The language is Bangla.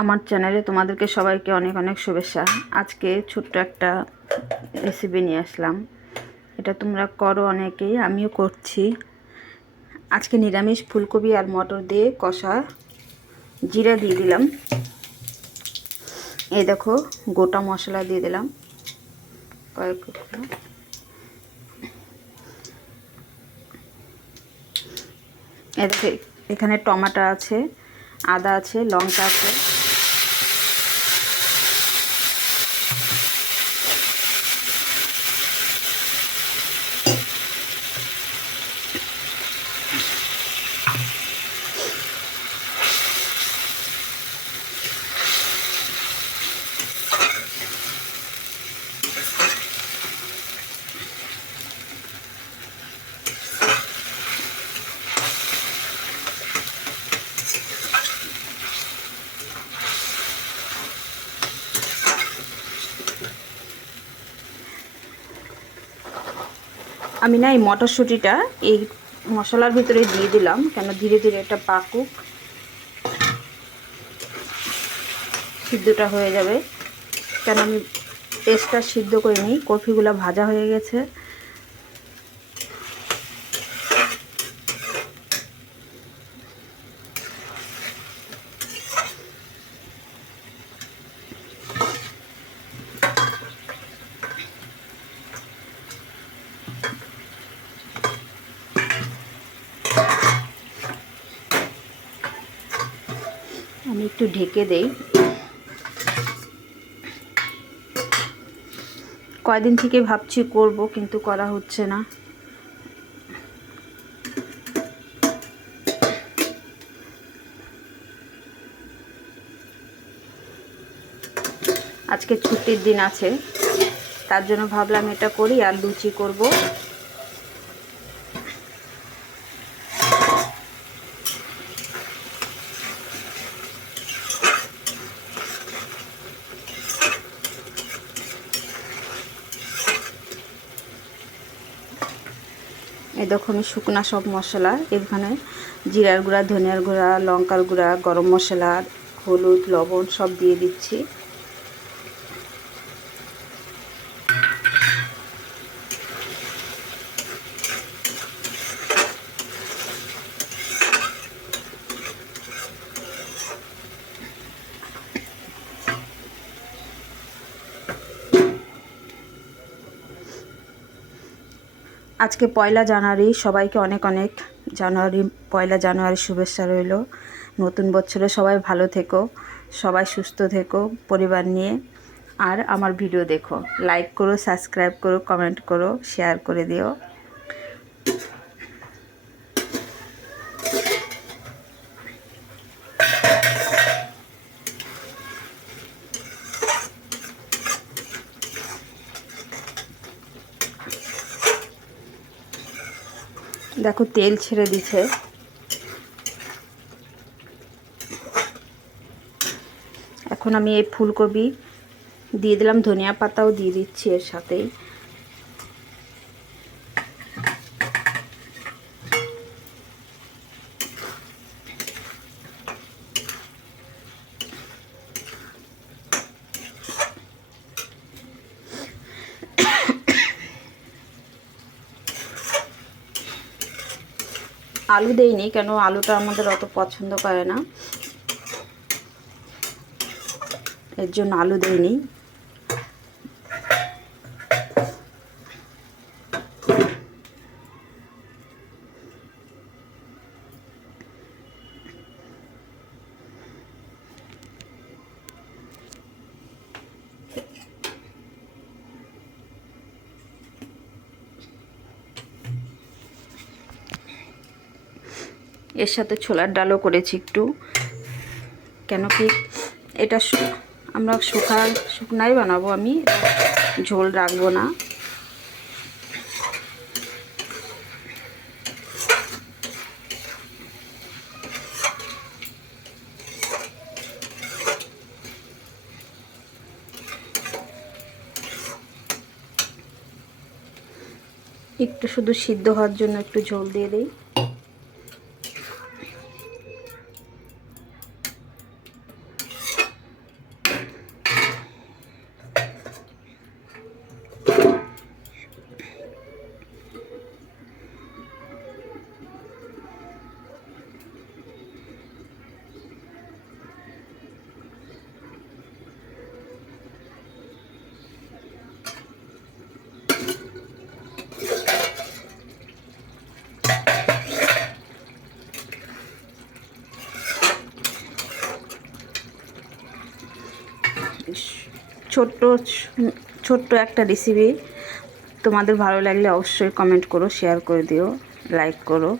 আমার চ্যানেলে তোমাদেরকে সবাইকে অনেক অনেক শুভেচ্ছা। আজকে ছোট্ট একটা রেসিপি নিয়ে আসলাম। এটা তোমরা করো অনেকেই, আমিও করছি। আজকে নিরামিষ ফুলকপি আর মটর দিয়ে কষা জিরা দিয়ে দিলাম। এই দেখো, গোটা মশলা দিয়ে দিলাম। কয়েক এই দেখো, এখানে টমাটো আছে, আদা আছে, লঙ্কা আছে। আমি না এই মটরশুঁটিটা এই মশলার ভিতরে দিয়ে দিলাম, কেন ধীরে ধীরে এটা পাকুক। সিদ্ধটা হয়ে যাবে। কেন আমি পেস্টটা সিদ্ধ করে নিই কফিগুলো ভাজা হয়ে গেছে। একটু ঢেকে দেই। কয়দিন থেকে ভাবছি করব, কিন্তু করা হচ্ছে না। আজকে ছুটির দিন আছে, তার জন্য ভাবলাম এটা করি আর লুচি করব। এই দেখো আমি শুকনা সব মশলা, এখানে জিরার গুঁড়া, ধনিয়ার গুঁড়া, লঙ্কার গুঁড়া, গরম মশলা, হলুদ, লবণ সব দিয়ে দিচ্ছি। আজকে পয়লা জানুয়ারি, সবাইকে অনেক অনেক জানুয়ারি, পয়লা জানুয়ারি শুভেচ্ছা রইল। নতুন বছরে সবাই ভালো থেকো, সবাই সুস্থ থেকো পরিবার নিয়ে। আর আমার ভিডিও দেখো লাইক করো সাবস্ক্রাইব করো কমেন্ট করো শেয়ার করে দিও। দেখো, তেল ছেড়ে দিছে এখন আমি এই ফুলকপি দিয়ে দিলাম, ধনিয়া পাতাও দিয়ে দিচ্ছি এর সাথেই। আলু দেইনি কেন আলুটা আমাদের অত পছন্দ করে না। এর জন্য আলু দেইনি। এর সাথে ছোলার ডালও করেছি একটু। কেন কি এটা আমরা শুকা শুকনাই বানাবো আমি, ঝোল রাখব না। একটু শুধু সিদ্ধ হওয়ার জন্য একটু ঝোল দিয়ে দিই। ছোট্ট ছোট্ট একটা রেসিপি তোমাদের ভালো লাগলে অবশ্যই কমেন্ট করো শেয়ার করে দিও লাইক করো।